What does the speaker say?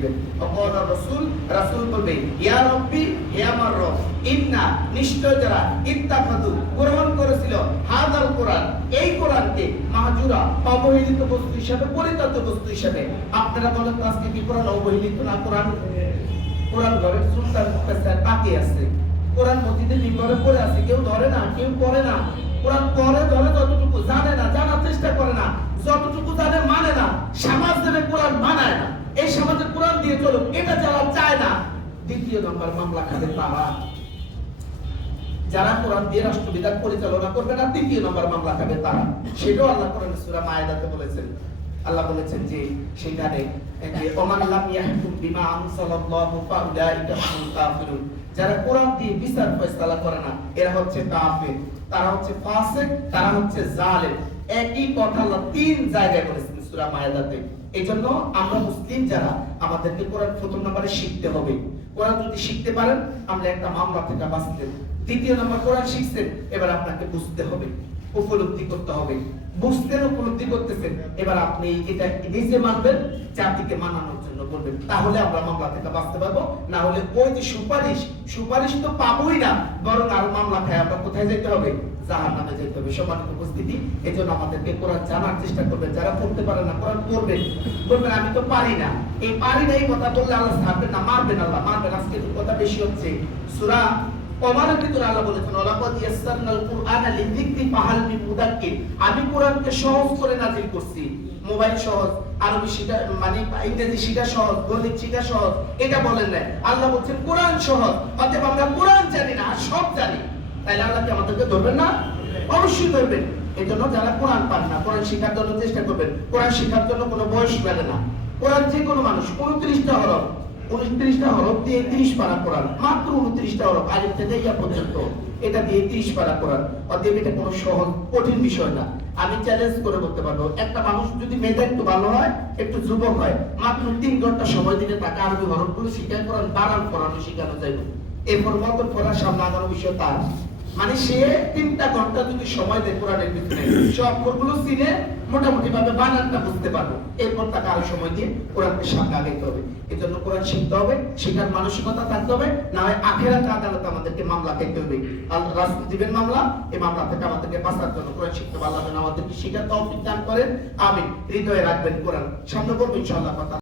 দিবেন। ওয়াকালা রাসূল, রাসূল বলবে ইয়া রাব্বি, হে আমার রব, ইন্না, নিশ্চয় যারা ইত্তাখাযু, গ্রহণ করেছিল হাযাল কোরআন, এই কোরআনকে মাহজুরা, অবহেলিত বস্তু হিসেবে, পরিত্যক্ত বস্তু হিসেবে। আপনারা বলেন তো আজকে কি কোরআন অবহেলিত না? কোরআন ঘরের সুলতান মুফাসসির তাকিয়ে আছে, কোরআন মসজিদে মিম্বরে পড়ে আছে, কেউ ধরে না, কেউ পড়ে না। কোরআন পড়ে ধরে যতটুকু, জানে না, জানার চেষ্টা করে না, যতটুকু জানে মানে না। সমাজ দেবে কোরআন মানায় না, এই সমাজে কোরআন দিয়ে চলুক, এটা যারা চায় না, দ্বিতীয় নম্বর মামলা খাবে তারা। যারা কোরআন দিয়ে রাষ্ট্রবিধান পরিচালনা করবে না, দ্বিতীয় নম্বর মামলা খাবে তারা। সেটাও আল্লাহ কোরআন সূরা মায়েদাতে বলেছেন। আল্লাহ বলেছেন যে সেখানে ওমান লাম ইয়াহকুম বিমা আনসালাল্লাহু ফাউলাইকা হুমুল কাফিরুন, যারা কোরআন দিয়ে বিচার ফয়সালা করে না, এরা হচ্ছে কাফির, তারা হচ্ছে ফাসিক, তারা হচ্ছে জালেম। একই কথা আল্লাহ তিন জায়গায় বলেছেন সূরা মায়েদাতে। এইজন্য আমরা মুসলিম যারা, আমাদেরকে কোরআন প্রথম নম্বরে শিখতে হবে। কোরআন যদি শিখতে পারেন, আমরা একটা মামলা থেকে বাঁচতেন। দ্বিতীয় নম্বর, কোরআন শিখছেন, এবার আপনাকে বুঝতে হবে, উপলব্ধি করতে হবে। বুঝতেন, উপলব্ধি করতেছেন, এবার আপনি এটা নিজে মানবেন, জাতিকে মানানোর জন্য বলবেন। তাহলে আমরা মামলা থেকে বাঁচতে পারবো। না হলে ওই যে সুপারিশ তো পাবোই না, বরং আরো মামলা খায় আমরা কোথায় যেতে হবে? জাহান্নামে যেতে হবে। সম্মানিত উপস্থিতি, এজন্য আমাদেরকে কোরআন জানার চেষ্টা করবেন। যারা পড়তে পারে না, কোরআন পড়বেন। বলবেন আমি তো পারি না, এই পারি না এই কথা বললে আল্লাহ ছাড়বেন না, মারবেন, আল্লাহ মারবেন। আজকে কথা বেশি হচ্ছে। সূরা ওমরের ভিতরে আল্লাহ বলেছেন ওয়ালাকাদ ইয়াসসারনাল কুরআনা লিযিকরি ফাহাল মিন মুদাক্কির, আমি কোরআনকে সহজ করে নাযিল করছি। মোবাইল সহজ, আরবি শিখা মানে ইংরেজি শিখা সহজ, গণিত শিখা সহজ, এটা বলেন না। আল্লাহ বলেন কোরআন সহজ। অতএব আমরা কোরআন জানি না, সব জানি, তাইলে আল্লাহ কি আমাদেরকে ধরবেন না? অবশ্যই ধরবেন। এজন্য যারা কোরআন পান না, কোরআন শেখার জন্য চেষ্টা করবেন। কোরআন শেখার জন্য কোনো বয়স লাগে না। কোরআন যে কোনো মানুষ, 29টা হরফ, 29টা হরফ দিয়ে 30 পারা কোরআন, মাত্র 29টা হরফ, আলিফ থেকে ইয়া পর্যন্ত, এটা দিয়ে 30 পারা কোরআন। অতএব এটা কোনো সহজ কঠিন বিষয় না। আমি চ্যালেঞ্জ করে বলতে পারবো, একটা মানুষ যদি মেধা একটু ভালো হয়, একটু যুবক হয়, মাত্র 3 ঘন্টা সময় দিলে তাকে আরবি হরফগুলো শিখায় কোরআন বানান করানো শেখানো যাবে। এরপর মত পড়ার সামনে আগানো বিষয় তার, মানে সে 3টা ঘন্টা যদি সময় দেয় কোরআনের ভিতরে, সে অক্ষরগুলো চিনে মোটামুটি ভাবে বানানটা বুঝতে পারবে। এরপর তাকে আরো সময় দিয়ে কোরআনকে সামনে আগাইতে হবে। এজন্য কোরআন শিখতে হবে, শেখার মানসিকতা থাকতে হবে, না হয় আখিরাত আদালতে আমাদেরকে মামলা খেতে হবে। আল্লাহ রাসূল দিবেন মামলা, এই মামলা থেকে আমাদেরকে বাঁচার জন্য কোরআন শিখতে হবে। আল্লাহ আমাদেরকে শেখার তৌফিক দান করেন, আমিন। হৃদয়ে রাখবেন কোরআন, সামনে বলবো ইনশাআল্লাহ কথা।